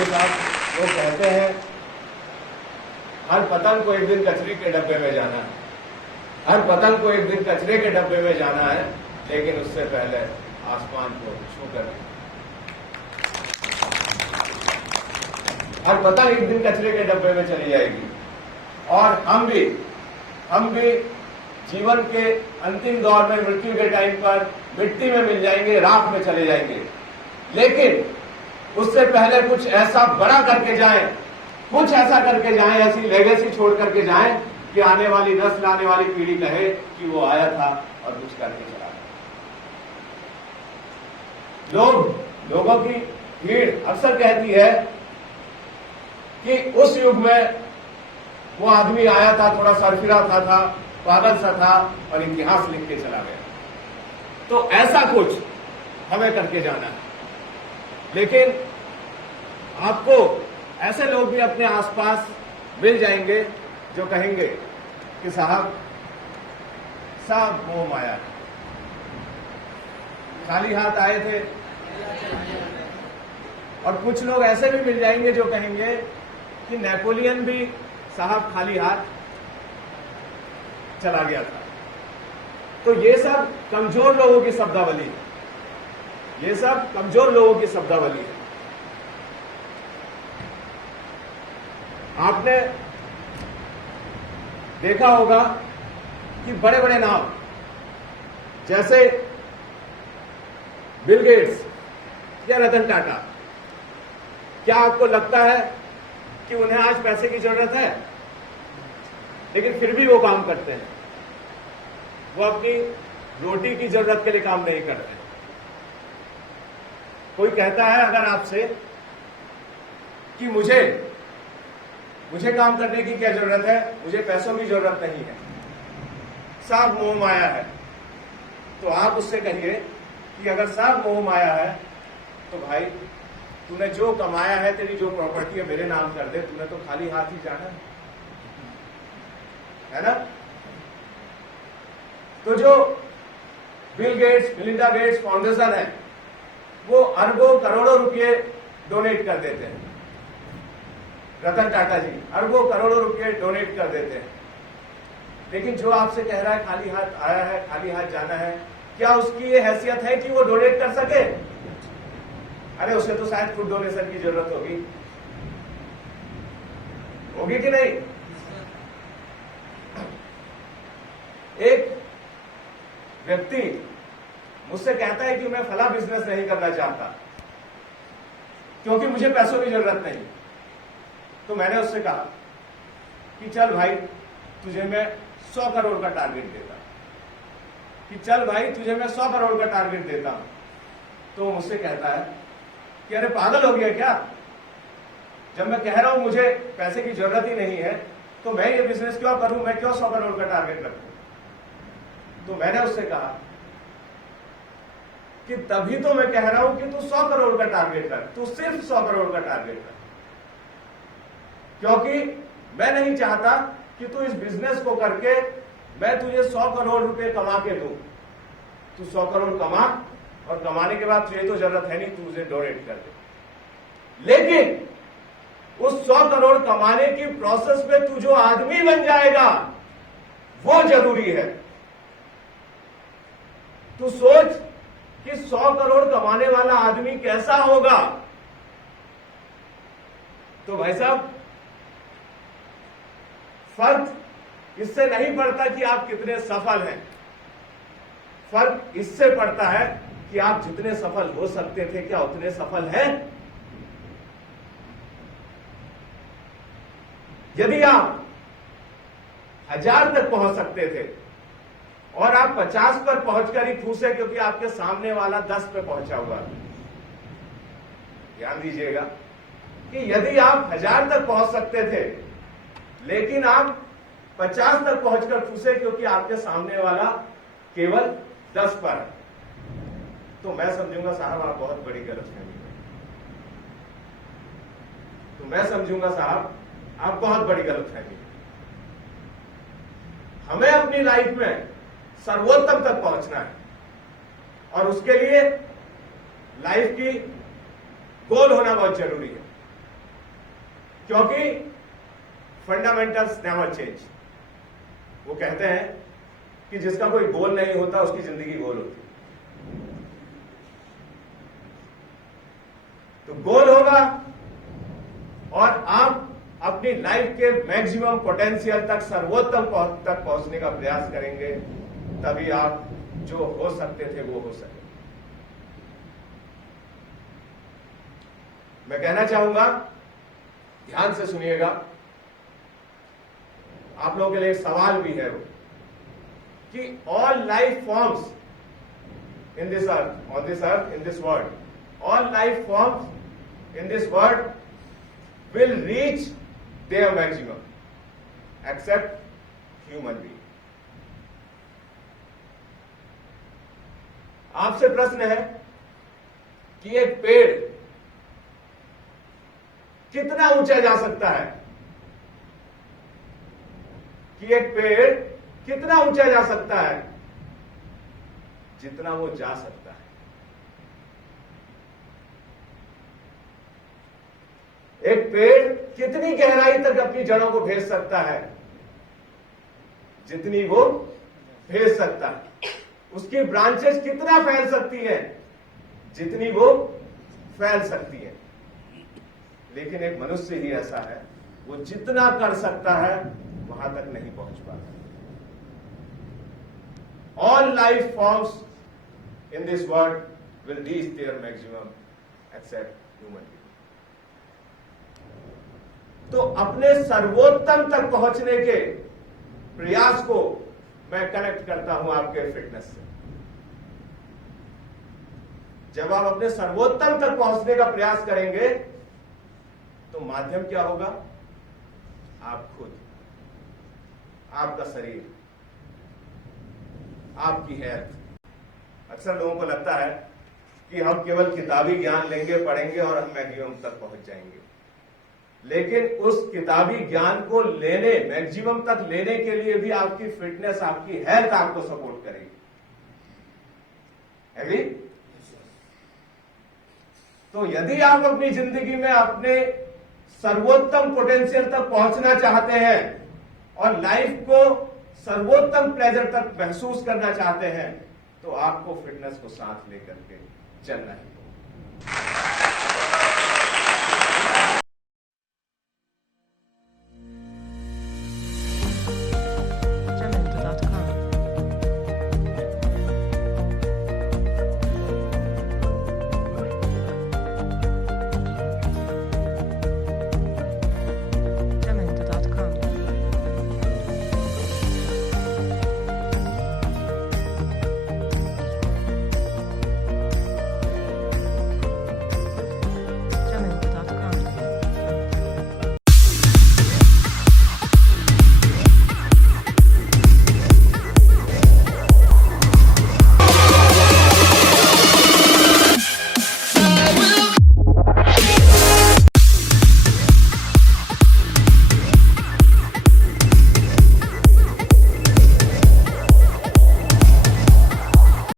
देखिए साहब, वो कहते हैं हर पतंग को एक दिन कचरे के डब्बे में जाना है, हर पतंग को एक दिन कचरे के डब्बे में जाना है, लेकिन उससे पहले आसमान को छू कर, हर पतंग एक दिन कचरे के डब्बे में चली जाएगी। और हम भी जीवन के अंतिम दौर में, मृत्यु के टाइम पर मिट्टी में मिल जाएंगे, राख में चले जाएंगे, लेकिन उससे पहले कुछ ऐसा बड़ा करके जाएं, कुछ ऐसा करके जाएं, ऐसी लेगेसी छोड़ करके जाएं कि आने वाली नस्ल, आने वाली पीढ़ी कहे कि वो आया था और कुछ करके चला गया। लोगों की भीड़ अक्सर कहती है कि उस युग में वो आदमी आया था, थोड़ा सरफिरा था, पागल सा था और इतिहास लिख के चला गया। तो ऐसा कुछ हमें करके जाना है। लेकिन आपको ऐसे लोग भी अपने आसपास मिल जाएंगे जो कहेंगे कि साहब सब मोह माया, खाली हाथ आए थे। और कुछ लोग ऐसे भी मिल जाएंगे जो कहेंगे कि नेपोलियन भी साहब खाली हाथ चला गया था। तो ये सब कमजोर लोगों की शब्दावली है, ये सब कमजोर लोगों की शब्दावली है। आपने देखा होगा कि बड़े बड़े नाम जैसे बिल गेट्स या रतन टाटा, क्या आपको लगता है कि उन्हें आज पैसे की जरूरत है? लेकिन फिर भी वो काम करते हैं। वो अपनी रोटी की जरूरत के लिए काम नहीं करते। कोई कहता है अगर आपसे कि मुझे काम करने की क्या जरूरत है, मुझे पैसों की जरूरत नहीं है, सब मोह माया है, तो आप उससे कहिए कि अगर सब मोह माया है तो भाई तूने जो कमाया है, तेरी जो प्रॉपर्टी है, मेरे नाम कर दे, तूने तो खाली हाथ ही जाना है ना। तो जो Bill Gates, Melinda Gates foundation है, वो अरबों करोड़ों रुपए डोनेट कर देते हैं। रतन टाटा जी अरबों करोड़ों रुपए डोनेट कर देते हैं। लेकिन जो आपसे कह रहा है खाली हाथ आया है, खाली हाथ जाना है, क्या उसकी ये हैसियत है कि वो डोनेट कर सके? अरे उसे तो शायद फूड डोनेशन की जरूरत होगी कि नहीं? एक व्यक्ति मुझसे कहता है कि मैं फला बिजनेस नहीं करना चाहता क्योंकि मुझे पैसों की जरूरत नहीं। तो मैंने उससे कहा कि चल भाई तुझे मैं 100 करोड़ का टारगेट देता हूं, कि चल भाई तुझे मैं 100 करोड़ का टारगेट देता हूं। तो मुझसे कहता है कि अरे पागल हो गया क्या, जब मैं कह रहा हूं मुझे पैसे की जरूरत ही नहीं है तो मैं ये बिजनेस क्यों करूं, मैं क्यों 100 करोड़ का टारगेट रखूं? तो मैंने उससे कहा कि तभी तो मैं कह रहा हूं कि तू 100 करोड़ का टारगेट रख, तू सिर्फ 100 करोड़ का टारगेट रख, क्योंकि मैं नहीं चाहता कि तू इस बिजनेस को करके मैं तुझे 100 करोड़ रुपए कमा के दूं। तू 100 करोड़ कमा और कमाने के बाद तुझे तो जरूरत है नहीं, तू उसे डोनेट कर दे। लेकिन उस 100 करोड़ कमाने की प्रोसेस में तू जो आदमी बन जाएगा वो जरूरी है। तू सोच कि 100 करोड़ कमाने वाला आदमी कैसा होगा। तो भाई साहब फर्क इससे नहीं पड़ता कि आप कितने सफल हैं, फर्क इससे पड़ता है कि आप जितने सफल हो सकते थे क्या उतने सफल हैं? यदि आप 1000 तक पहुंच सकते थे और आप 50 पर पहुंचकर ही खुश है क्योंकि आपके सामने वाला 10 पे पहुंचा हुआ है, ध्यान दीजिएगा कि यदि आप 1000 तक पहुंच सकते थे लेकिन आप 50 तक पहुंचकर खुश है क्योंकि आपके सामने वाला केवल 10 पर है, तो मैं समझूंगा साहब आप बहुत बड़ी गलतफहमी में, तो मैं समझूंगा साहब आप बहुत बड़ी गलतफहमी। हमें अपनी लाइफ में सर्वोत्तम तक पहुंचना है और उसके लिए लाइफ की गोल होना बहुत जरूरी है। क्योंकि फंडामेंटल्स नेवर चेंज। वो कहते हैं कि जिसका कोई गोल नहीं होता उसकी जिंदगी गोल होती। तो गोल होगा और आप अपनी लाइफ के मैक्सिमम पोटेंशियल तक, सर्वोत्तम तक पहुंचने का प्रयास करेंगे, तभी आप जो हो सकते थे वो हो सके। मैं कहना चाहूंगा, ध्यान से सुनिएगा, आप लोगों के लिए एक सवाल भी है वो कि all life forms in this earth, on this earth, in this world, all life forms in this world will reach their maximum except human being. आपसे प्रश्न है कि एक पेड़ कितना ऊंचा जा सकता है, कि एक पेड़ कितना ऊंचा जा सकता है? जितना वो जा सकता है। एक पेड़ कितनी गहराई तक अपनी जड़ों को भेज सकता है? जितनी वो भेज सकता है। उसकी ब्रांचेस कितना फैल सकती है? जितनी वो फैल सकती है। लेकिन एक मनुष्य ही ऐसा है, वो जितना कर सकता है वहां तक नहीं पहुंच पाता। All life forms in this world will reach their maximum except human being. तो अपने सर्वोत्तम तक पहुंचने के प्रयास को मैं कनेक्ट करता हूं आपके फिटनेस से। जब आप अपने सर्वोत्तम तक पहुंचने का प्रयास करेंगे तो माध्यम क्या होगा? आप खुद, आपका शरीर, आपकी हेल्थ। अक्सर लोगों को लगता है कि हम केवल किताबी ज्ञान लेंगे, पढ़ेंगे और हम मैक्सिमम तक पहुंच जाएंगे। लेकिन उस किताबी ज्ञान को लेने, मैक्सिमम तक लेने के लिए भी आपकी फिटनेस, आपकी हेल्थ आपको सपोर्ट करेगी। एग्री? तो यदि आप अपनी जिंदगी में अपने सर्वोत्तम पोटेंशियल तक पहुंचना चाहते हैं और लाइफ को सर्वोत्तम प्लेजर तक महसूस करना चाहते हैं, तो आपको फिटनेस को साथ लेकर के चलना ही होगा।